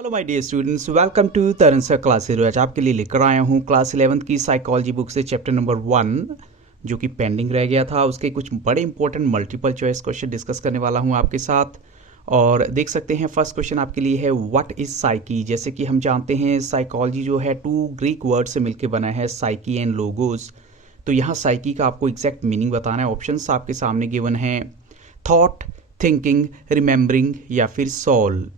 Hello my dear students, welcome to Taran sir classes. आज आपके लिए लेकर आया हूँ क्लास 11th की साइकोलॉजी बुक से चैप्टर नंबर 1 जो कि पेंडिंग रह गया था। उसके कुछ बड़े important multiple choice question discuss करने वाला हूँ आपके साथ। और देख सकते हैं फर्स्ट क्वेश्चन आपके लिए है व्हाट इज साइकी। जैसे कि हम जानते हैं साइकोलॉजी जो है 2 ग्रीक वर्ड से मिलकर बना है, साइकी एंड लोगोस। तो यहाँ साइकी का आपको एग्जैक्ट मीनिंग बताना है। ऑप्शंस आपके सामने गिवन हैं, थॉट, थिंकिंग, रिमेंबरिंग या फिर सोल।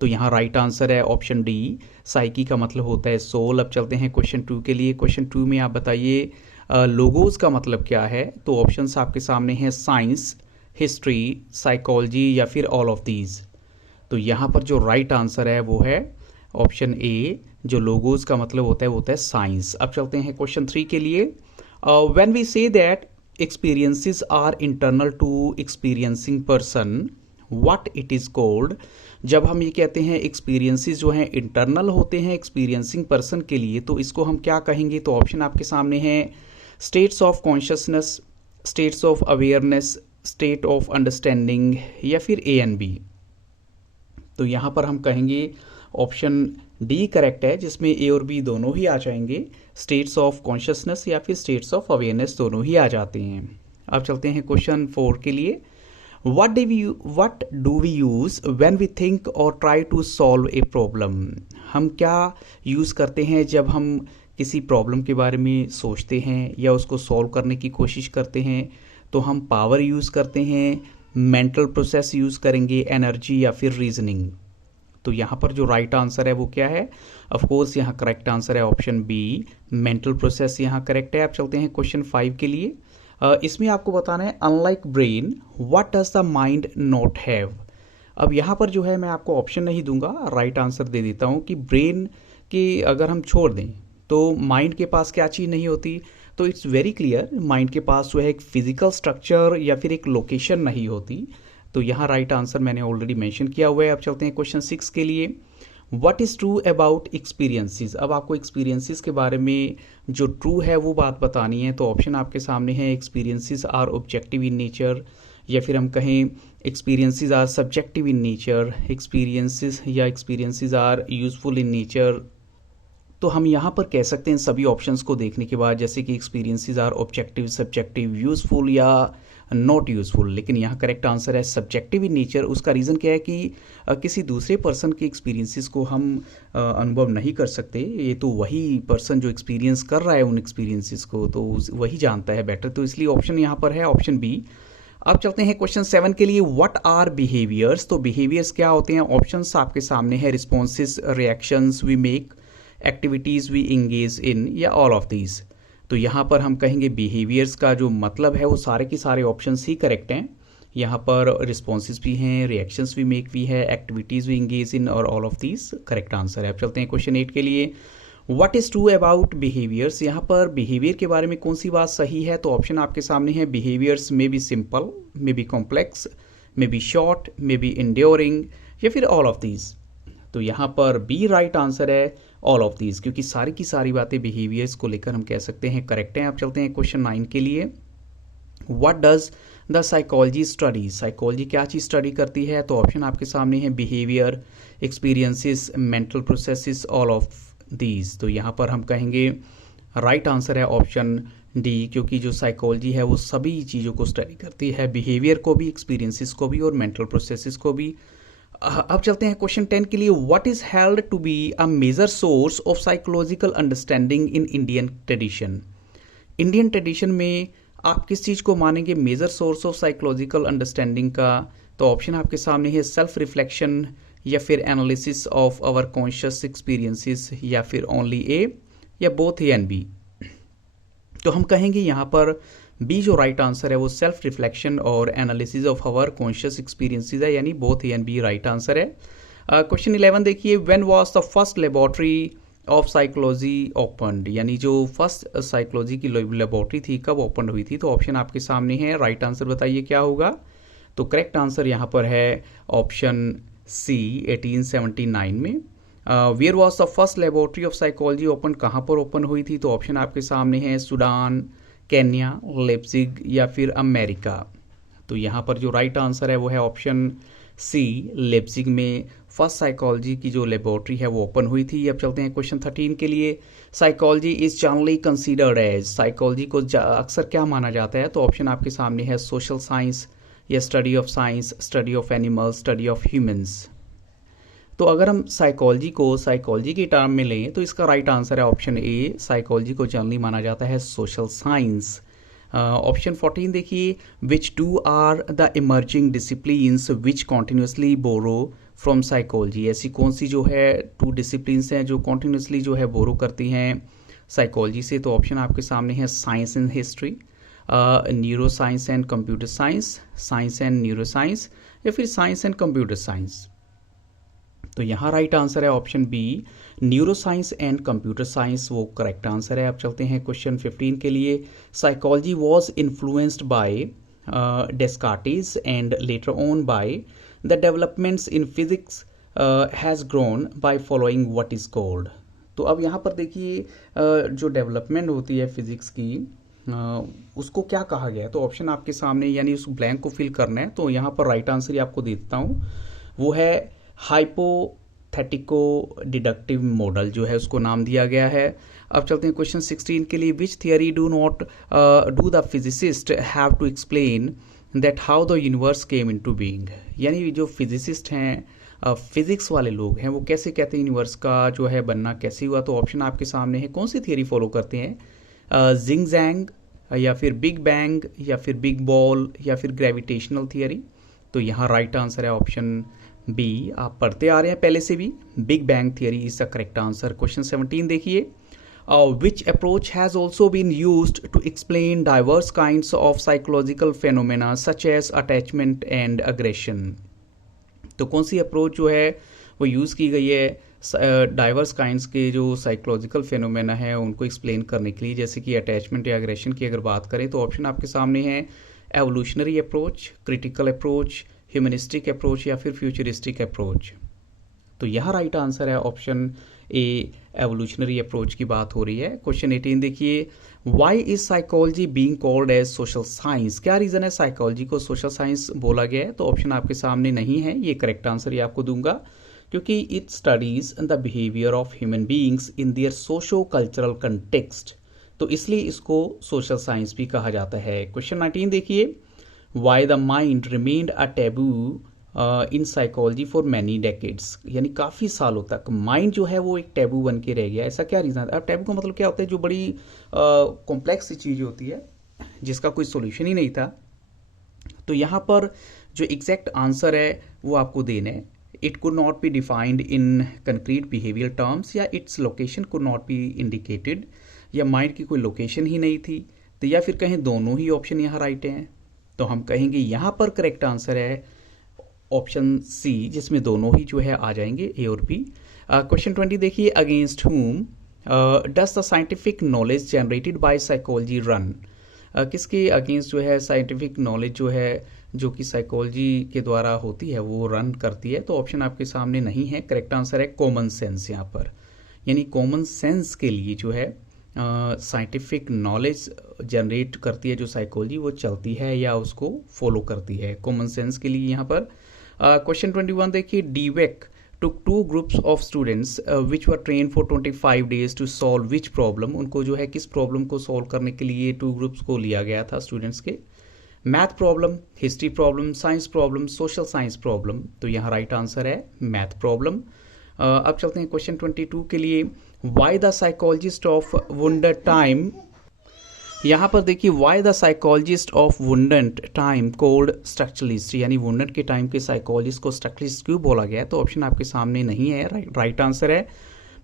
तो यहाँ राइट आंसर है ऑप्शन डी, साइकी का मतलब होता है सोल। अब चलते हैं क्वेश्चन 2 के लिए। क्वेश्चन 2 में आप बताइए लोगोस का मतलब क्या है। तो ऑप्शंस आपके सामने हैं, साइंस, हिस्ट्री, साइकोलॉजी या फिर ऑल ऑफ दीज। तो यहाँ पर जो राइट आंसर है वो है ऑप्शन ए, जो लोगोस का मतलब होता है वो होता है साइंस। अब चलते हैं क्वेश्चन 3 के लिए। When we say that experiences are internal to experiencing person, what it is called। जब हम ये कहते हैं एक्सपीरियंसेस जो हैं इंटरनल होते हैं एक्सपीरियंसिंग पर्सन के लिए, तो इसको हम क्या कहेंगे। तो ऑप्शन आपके सामने हैं, states of consciousness, states of awareness, state of understanding या फिर ए एंड बी। तो यहाँ पर हम कहेंगे ऑप्शन डी करेक्ट है, जिसमें ए और बी दोनों ही आ जाएंगे। स्टेट्स ऑफ कॉन्शियसनेस या फिर स्टेट्स ऑफ अवेयरनेस दोनों ही आ जाते हैं। अब चलते हैं क्वेश्चन 4 के लिए। what do we use when we think or try to solve a problem। हम क्या यूज़ करते हैं जब हम किसी प्रॉब्लम के बारे में सोचते हैं या उसको सॉल्व करने की कोशिश करते हैं। तो हम पावर यूज़ करते हैं, मेंटल प्रोसेस यूज़ करेंगे, एनर्जी या फिर रीजनिंग। तो यहाँ पर जो राइट आंसर है वो क्या है। ऑफ कोर्स यहाँ करेक्ट आंसर है ऑप्शन बी, मेंटल प्रोसेस यहाँ करेक्ट है। अब चलते हैं क्वेश्चन 5 के लिए। इसमें आपको बताना है, unlike brain what does the mind not have. अब यहाँ पर जो है मैं आपको ऑप्शन नहीं दूंगा, राइट आंसर दे देता हूँ कि ब्रेन की अगर हम छोड़ दें तो माइंड के पास क्या चीज़ नहीं होती। तो इट्स वेरी क्लियर, माइंड के पास जो है एक फिजिकल स्ट्रक्चर या फिर एक लोकेशन नहीं होती। तो यहाँ राइट आंसर मैंने ऑलरेडी मेंशन किया हुआ है। अब चलते हैं क्वेश्चन 6 के लिए। What is true about experiences. अब आपको एक्सपीरियंसेस के बारे में जो ट्रू है वो बात बतानी है। तो ऑप्शन आपके सामने है, experiences are objective in nature या फिर हम कहें experiences are subjective in nature, experiences या experiences are useful in nature. तो हम यहाँ पर कह सकते हैं सभी ऑप्शंस को देखने के बाद, जैसे कि experiences are objective, subjective, useful या नॉट यूजफुल। लेकिन यहाँ करेक्ट आंसर है सब्जेक्टिव इन नेचर। उसका रीज़न क्या है कि किसी दूसरे पर्सन के एक्सपीरियंसेस को हम अनुभव नहीं कर सकते। ये तो वही पर्सन जो एक्सपीरियंस कर रहा है उन एक्सपीरियंसेस को, तो वही जानता है बेटर। तो इसलिए ऑप्शन यहाँ पर है ऑप्शन बी। अब चलते हैं क्वेश्चन 7 के लिए। What are behaviours. तो बिहेवियर्स क्या होते हैं। ऑप्शंस आपके सामने है, responses, reactions we make, activities we engage in या ऑल ऑफ दीज। तो यहाँ पर हम कहेंगे बिहेवियर्स का जो मतलब है वो सारे के सारे ऑप्शंस ही करेक्ट हैं। यहाँ पर रिस्पॉन्सेज भी हैं, रिएक्शंस भी मेक भी है, एक्टिविटीज़ भी इंगेज इन और all of these correct answer है। अब चलते हैं क्वेश्चन 8 के लिए। What is true about behaviours. यहाँ पर बिहेवियर के बारे में कौन सी बात सही है। तो ऑप्शन आपके सामने है, behaviours may be simple, may be complex, may be short, may be enduring या फिर ऑल ऑफ दीज। तो यहाँ पर बी राइट आंसर है, ऑल ऑफ दीज, क्योंकि सारी की सारी बातें बिहेवियर्स को लेकर हम कह सकते हैं करेक्ट हैं। अब चलते हैं क्वेश्चन 9 के लिए। What does the psychology study. Psychology क्या चीज़ स्टडी करती है। तो ऑप्शन आपके सामने है, behaviour, experiences, mental processes, all of these. तो यहाँ पर हम कहेंगे राइट आंसर है ऑप्शन डी, क्योंकि जो साइकोलॉजी है वो सभी चीज़ों को स्टडी करती है, बिहेवियर को भी, एक्सपीरियंसेस को भी और मेंटल प्रोसेसेस को भी। अब चलते हैं क्वेश्चन 10 के लिए। What is held to be a major source of psychological understanding in Indian tradition. Indian tradition में आप किस चीज़ को मानेंगे major source of psychological understanding का। तो ऑप्शन आपके सामने है, सेल्फ रिफ्लेक्शन या फिर analysis of our conscious experiences या फिर ओनली ए या बोथ ए एंड बी। तो हम कहेंगे यहाँ पर बी जो राइट आंसर है वो सेल्फ रिफ्लेक्शन और analysis of our conscious experiences है, यानी both A and B right answer है। क्वेश्चन 11 देखिए। When was the first laboratory of psychology opened. यानी जो फर्स्ट साइकोलॉजी की लेबोरेटरी थी कब ओपन हुई थी। तो ऑप्शन आपके सामने है, राइट आंसर बताइए क्या होगा। तो करेक्ट आंसर यहाँ पर है ऑप्शन सी, 1879 में। Where was the first laboratory of psychology open, कहाँ पर ओपन हुई थी। तो ऑप्शन आपके सामने है, सूडान, केन्या, लेप्जिग या फिर अमेरिका। तो यहाँ पर जो राइट आंसर है वो है ऑप्शन सी, लेप्जिग में फर्स्ट साइकोलॉजी की जो लेबोरेटरी है वो ओपन हुई थी। अब चलते हैं क्वेश्चन 13 के लिए। Psychology is generally considered as, psychology को अक्सर क्या माना जाता है? तो ऑप्शन आपके सामने है सोशल साइंस या study of science, study of animals, study of humans. तो अगर हम साइकोलॉजी को साइकोलॉजी की टर्म में लें तो इसका राइट आंसर है ऑप्शन ए, साइकोलॉजी को जनरली माना जाता है सोशल साइंस। ऑप्शन 14 देखिए, which two are the emerging disciplines which continuously borrow from psychology, ऐसी कौन सी जो है टू डिसिप्लिन्स हैं जो कॉन्टिन्यूसली जो है बोरो करती हैं साइकोलॉजी से? तो ऑप्शन आपके सामने है science and history, neuro science and computer science, science and neuro science, या फिर साइंस एंड कंप्यूटर साइंस। तो यहाँ राइट आंसर है option B, neuro science and computer science, वो करेक्ट आंसर है। अब चलते हैं क्वेश्चन 15 के लिए। Psychology was influenced by Descartes and later on by the developments in physics has grown by following what is called. तो अब यहाँ पर देखिए जो डेवलपमेंट होती है फिजिक्स की उसको क्या कहा गया है? तो ऑप्शन आपके सामने, यानी उस ब्लैंक को फिल करना है। तो यहाँ पर राइट आंसर ही आपको दे देता हूँ, वो है हाइपोथेटिको डिडक्टिव मॉडल जो है उसको नाम दिया गया है। अब चलते हैं क्वेश्चन 16 के लिए। Which theory do not do the physicist have to explain that how the universe came into being, यानी जो फिजिसिस्ट हैं फिजिक्स वाले लोग हैं वो कैसे कहते हैं यूनिवर्स का जो है बनना कैसे हुआ? तो ऑप्शन आपके सामने है, कौन सी थियरी फॉलो करते हैं? जिंग जैंग, या फिर बिग बैंग, या फिर बिग बॉल, या फिर ग्रेविटेशनल थियरी। तो यहाँ राइट आंसर है ऑप्शन बी, आप पढ़ते आ रहे हैं पहले से भी, big bang theory is the correct answer. Question 17 देखिए, which approach has also been used to explain diverse kinds of psychological phenomena such as attachment and aggression. तो कौन सी अप्रोच जो है वो यूज़ की गई है डाइवर्स काइंड्स के जो साइकोलॉजिकल फेनोमेना है उनको एक्सप्लेन करने के लिए, जैसे कि अटैचमेंट या अग्रेशन की अगर बात करें तो ऑप्शन आपके सामने है evolutionary approach, critical approach, humanistic approach, या फिर फ्यूचरिस्टिक अप्रोच। तो यहाँ राइट आंसर है ऑप्शन ए, एवोल्यूशनरी अप्रोच की बात हो रही है। क्वेश्चन 18 देखिए, why is psychology being called as social science, क्या रीज़न है साइकोलॉजी को सोशल साइंस बोला गया है? तो ऑप्शन आपके सामने नहीं है, ये करेक्ट आंसर ही आपको दूंगा, क्योंकि it studies the behaviour of human beings in their socio cultural context, तो इसलिए इसको सोशल साइंस भी कहा जाता है। क्वेश्चन 19 देखिए, why the mind remained a taboo in psychology for many decades, यानी काफ़ी सालों तक माइंड जो है वो एक टैबू बन के रह गया, ऐसा क्या रीज़न है? अब टैबू का मतलब क्या होता है? जो बड़ी कॉम्प्लेक्स सी चीज़ होती है जिसका कोई सोल्यूशन ही नहीं था। तो यहाँ पर जो एग्जैक्ट आंसर है वो आपको देना है, it could not be defined in concrete behaviour terms, या its location could not be indicated, या माइंड की कोई लोकेशन ही नहीं थी, तो या फिर कहें दोनों ही ऑप्शन यहाँ राइट हैं। तो हम कहेंगे यहाँ पर करेक्ट आंसर है ऑप्शन सी, जिसमें दोनों ही जो है आ जाएंगे, ए और बी। क्वेश्चन 20 देखिए, अगेंस्ट हुम does the scientific knowledge generated by psychology run, किसके अगेंस्ट जो है साइंटिफिक नॉलेज जो है जो कि साइकोलॉजी के द्वारा होती है वो रन करती है? तो ऑप्शन आपके सामने नहीं है, करेक्ट आंसर है कॉमन सेंस यहाँ पर, यानी कॉमन सेंस के लिए जो है साइंटिफिक नॉलेज जनरेट करती है जो साइकोलॉजी, वो चलती है या उसको फॉलो करती है, कॉमन सेंस के लिए यहाँ पर। क्वेश्चन 21 देखिए, डीवेक took two groups of students which were trained for 25 days to solve which problem, उनको जो है किस प्रॉब्लम को सॉल्व करने के लिए टू ग्रुप्स को लिया गया था स्टूडेंट्स के? Math problem, history problem, science problem, social science problem. तो यहाँ राइट आंसर है मैथ प्रॉब्लम। अब चलते हैं क्वेश्चन 22 के लिए, why the psychologist of Wundt time, यहाँ पर देखिए why the psychologist of Wundt time called structuralist, यानी वुंडेंट के टाइम के साइकोलॉजिस्ट को स्ट्रक्चरलिस्ट क्यों बोला गया है? तो ऑप्शन आपके सामने नहीं है, राइट आंसर है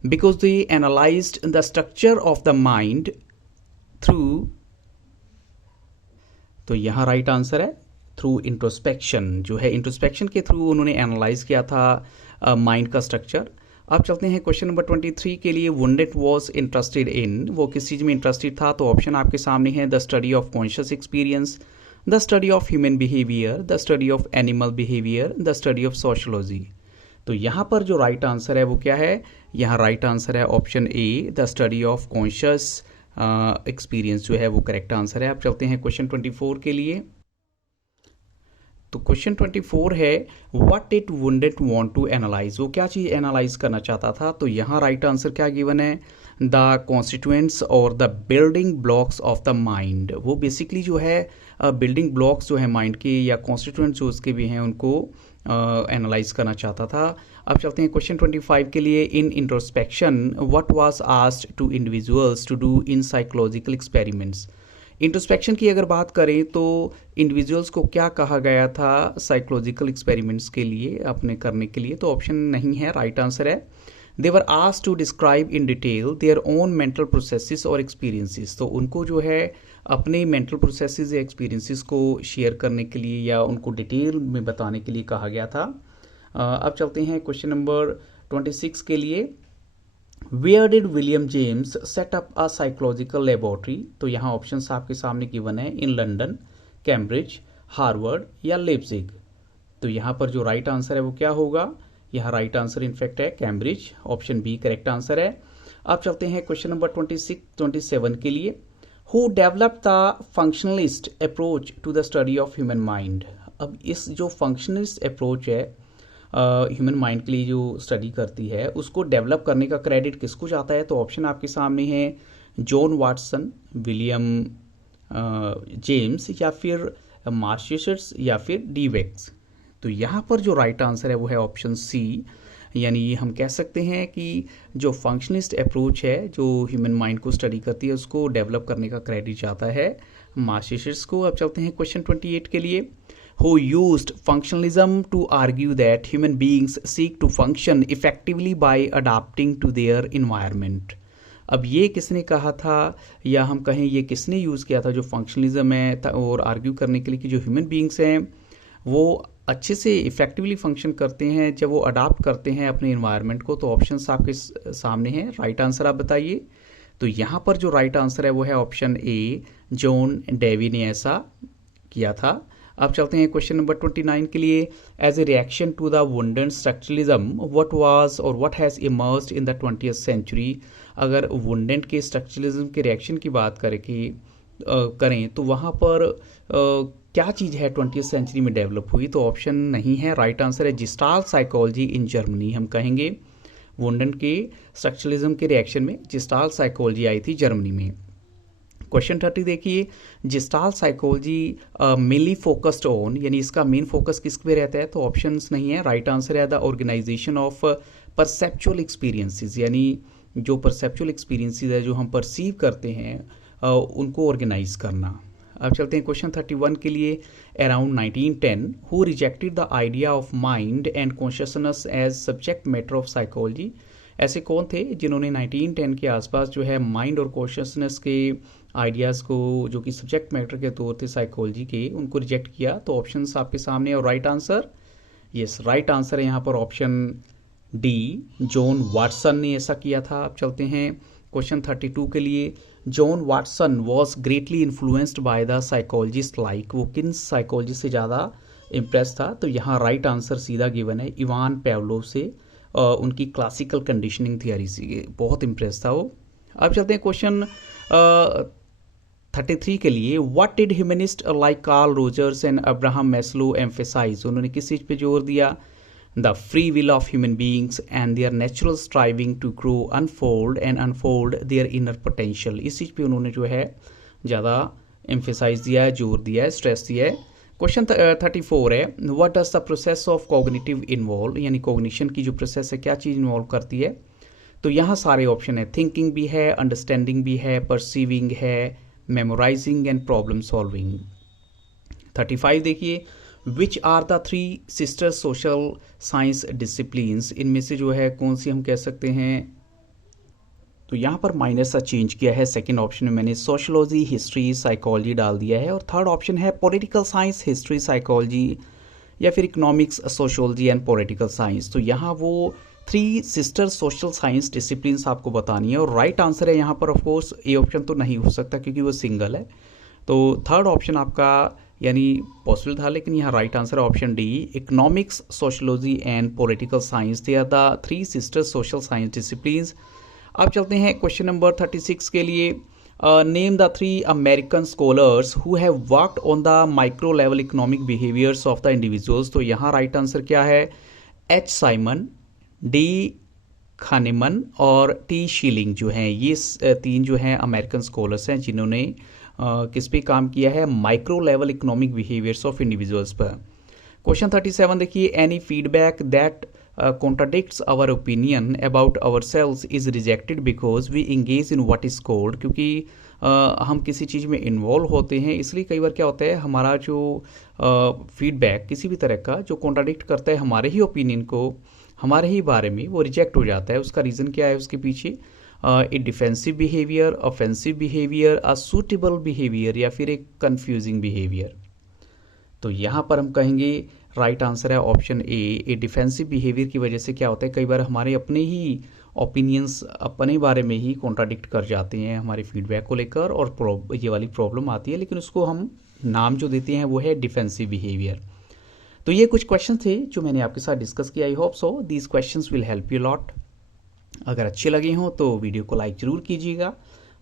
because they analysed the structure of the mind through, तो यहाँ राइट आंसर है थ्रू इंट्रोस्पेक्शन, जो है इंट्रोस्पेक्शन के थ्रू उन्होंने एनालाइज किया था माइंड का स्ट्रक्चर। अब चलते हैं क्वेश्चन नंबर 23 के लिए, वुंडेंट वॉज इंटरेस्टेड इन, वो किस चीज़ में इंटरेस्टेड था? तो ऑप्शन आपके सामने है the study of conscious experience, the study of human behaviour, the study of animal behaviour, the study of sociology. तो यहाँ पर जो राइट आंसर है वो क्या है? यहाँ राइट आंसर है option A, the study of conscious experience जो है वो करेक्ट आंसर है। अब चलते हैं क्वेश्चन 24 के लिए, तो क्वेश्चन 24 है what it wouldn't want to analyse, वो क्या चीज़ एनालाइज करना चाहता था। तो यहाँ राइट आंसर क्या गिवन है, द कॉन्स्टिट्यूएंट्स और the building blocks of the mind. वो बेसिकली जो है बिल्डिंग ब्लॉक्स जो है माइंड के या कॉन्स्टिट्यूएंट्स जो उसके भी हैं उनको एनालाइज करना चाहता था। अब चलते हैं क्वेश्चन 25 के लिए। In introspection what was asked to individuals to do in psychological experiments. Introspection की अगर बात करें तो इंडिविजुअल्स को क्या कहा गया था साइकोलॉजिकल एक्सपेरिमेंट्स के लिए अपने करने के लिए, तो ऑप्शन नहीं है, राइट आंसर है they were asked to describe in detail their own mental processes और एक्सपीरियंसेस। तो उनको जो है अपने मेंटल प्रोसेसेस या एक्सपीरियंसेस को शेयर करने के लिए या उनको डिटेल में बताने के लिए कहा गया था। अब चलते हैं क्वेश्चन नंबर 26 के लिए। Where did William James set up a psychological laboratory. तो यहाँ ऑप्शंस आपके सामने गिवन है, इन लंदन, कैम्ब्रिज, हार्वर्ड या लेप्जिग। तो यहाँ पर जो राइट आंसर है वो क्या होगा, यहाँ राइट आंसर इनफैक्ट है Cambridge, option B correct answer है। अब चलते हैं क्वेश्चन नंबर 27 के लिए। Who developed the functionalist approach to the study of human mind. अब इस जो फंक्शनलिस्ट अप्रोच है ह्यूमन माइंड के लिए जो स्टडी करती है उसको डेवलप करने का क्रेडिट किसको जाता है। तो ऑप्शन आपके सामने है जॉन वाटसन, विलियम जेम्स या फिर मार्शेस या फिर डीवेक्स। तो यहाँ पर जो राइट आंसर है वो है ऑप्शन सी, यानी हम कह सकते हैं कि जो फंक्शनलिस्ट अप्रोच है जो ह्यूमन माइंड को स्टडी करती है उसको डेवलप करने का क्रेडिट जाता है मार्शेस को। अब चलते हैं क्वेश्चन 28 के लिए। Who used functionalism to argue that human beings seek to function effectively by adapting to their environment। अब ये किसने कहा था या हम कहें ये किसने यूज़ किया था जो फंक्शनलिज्म है और आर्ग्यू करने के लिए कि जो ह्यूमन बींग्स हैं वो अच्छे से इफेक्टिवली फंक्शन करते हैं जब वो अडाप्ट करते हैं अपने इन्वायरमेंट को। तो ऑप्शंस आपके सामने हैं, राइट आंसर आप बताइए। तो यहाँ पर जो राइट आंसर है वो है ऑप्शन ए, जॉन डेवी ने ऐसा किया था। अब चलते हैं क्वेश्चन नंबर 29 के लिए। As a reaction to the Wundt structuralism what was और what has emerged in the 20th century. अगर वुंडेंट के स्ट्रक्चरलिज्म के रिएक्शन की बात करें तो वहाँ पर क्या चीज़ है 20th सेंचुरी में डेवलप हुई। तो ऑप्शन नहीं है, राइट आंसर है जिस्टाल्ट साइकोलॉजी इन जर्मनी। हम कहेंगे वुंडेंट के स्ट्रक्चरलिज्म के रिएक्शन में जिस्टाल्ट साइकोलॉजी आई थी जर्मनी में। क्वेश्चन 30 देखिए। जिस्टाल्ट साइकोलॉजी मेनली फोकस्ड ऑन, यानी इसका मेन फोकस किस पे रहता है। तो ऑप्शंस नहीं है, राइट आंसर है the organisation of perceptual experiences, यानी जो परसेप्चुअल एक्सपीरियंसेस है जो हम परसीव करते हैं उनको ऑर्गेनाइज करना। अब चलते हैं क्वेश्चन 31 के लिए। Around 1910 who rejected the idea of mind and consciousness as subject matter of psychology. ऐसे कौन थे जिन्होंने 1910 के आसपास जो है माइंड और कॉन्शियसनेस के आइडियाज़ को जो कि सब्जेक्ट मैटर के तौर थे साइकोलॉजी के उनको रिजेक्ट किया। तो ऑप्शंस आपके सामने और right answer, yes right answer है यहाँ पर ऑप्शन डी, जॉन वाटसन ने ऐसा किया था। अब चलते हैं क्वेश्चन 32 के लिए। John Watson was greatly influenced by the psychologist like, वो किन साइकोलॉजिस्ट से ज़्यादा इम्प्रेस था। तो यहाँ राइट आंसर सीधा गिवन है इवान पेवलोव से, उनकी क्लासिकल कंडीशनिंग थियरी से बहुत इम्प्रेस था वो। अब चलते हैं क्वेश्चन 33 के लिए। What did humanist like Carl Rogers and Abraham Maslow emphasise. उन्होंने किस चीज़ पे जोर दिया, the free will of human beings and their natural striving to grow unfold their inner potential. इस चीज़ पे उन्होंने जो है ज़्यादा एम्फेसाइज दिया है, जोर दिया है, स्ट्रेस दिया है। क्वेश्चन 34 है। What does the process of cognitive involve, यानी कॉग्निशन की जो प्रोसेस है क्या चीज़ इन्वॉल्व करती है। तो यहाँ सारे ऑप्शन है, थिंकिंग भी है, अंडरस्टैंडिंग भी है, परसीविंग है, मेमोराइजिंग एंड प्रॉब्लम सॉल्विंग। 35 देखिए। Which are the 3 sister social science disciplines, इनमें से जो है कौन सी हम कह सकते हैं। तो यहाँ पर माइनस सा चेंज किया है, सेकंड ऑप्शन में मैंने सोशोलॉजी, हिस्ट्री, साइकोलॉजी डाल दिया है और थर्ड ऑप्शन है पॉलिटिकल साइंस, हिस्ट्री, साइकोलॉजी या फिर economics, sociology and political science. तो यहाँ वो 3 सिस्टर सोशल साइंस डिसिप्लिन्स आपको बतानी है और राइट आंसर है यहाँ पर ऑफकोर्स ए ऑप्शन तो नहीं हो सकता क्योंकि वो सिंगल है। तो थर्ड ऑप्शन आपका यानी पॉसिबल था, लेकिन यहाँ राइट आंसर है option D, economics, sociology and political science. They are the 3 sister social science disciplines. अब चलते हैं क्वेश्चन नंबर 36 के लिए। Name the 3 American scholars who have worked on the micro level economic behaviours of the individuals. तो यहाँ right answer क्या है? H Simon, D खानेमन और टी शीलिंग जो हैं, ये 3 जो हैं अमेरिकन स्कॉलर्स हैं जिन्होंने किस पे काम किया है? Micro level economic behaviours of individuals पर। क्वेश्चन 37 देखिए, any feedback that contradicts our opinion about ourselves is rejected because we engage in what is called। क्योंकि हम किसी चीज़ में इन्वॉल्व होते हैं, इसलिए कई बार क्या होता है, हमारा जो फीडबैक किसी भी तरह का जो कॉन्ट्राडिक्ट करता है हमारे ही ओपिनियन को, हमारे ही बारे में, वो रिजेक्ट हो जाता है। उसका रीज़न क्या है उसके पीछे? A defensive behaviour, offensive behaviour, a suitable behaviour या फिर एक कन्फ्यूजिंग बिहेवियर। तो यहाँ पर हम कहेंगे राइट आंसर है ऑप्शन ए डिफेंसिव बिहेवियर की वजह से क्या होता है, कई बार हमारे अपने ही ओपिनियंस अपने बारे में ही कॉन्ट्राडिक्ट कर जाते हैं हमारे फीडबैक को लेकर, और ये वाली प्रॉब्लम आती है, लेकिन उसको हम नाम जो देते हैं वो है डिफेंसिव बिहेवियर। तो ये कुछ क्वेश्चन थे जो मैंने आपके साथ डिस्कस किया। I hope so these questions will help you lot. अगर अच्छे लगे हों तो वीडियो को लाइक ज़रूर कीजिएगा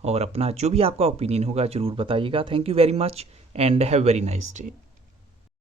और अपना जो भी आपका ओपिनियन होगा ज़रूर बताइएगा। Thank you very much and have very nice day.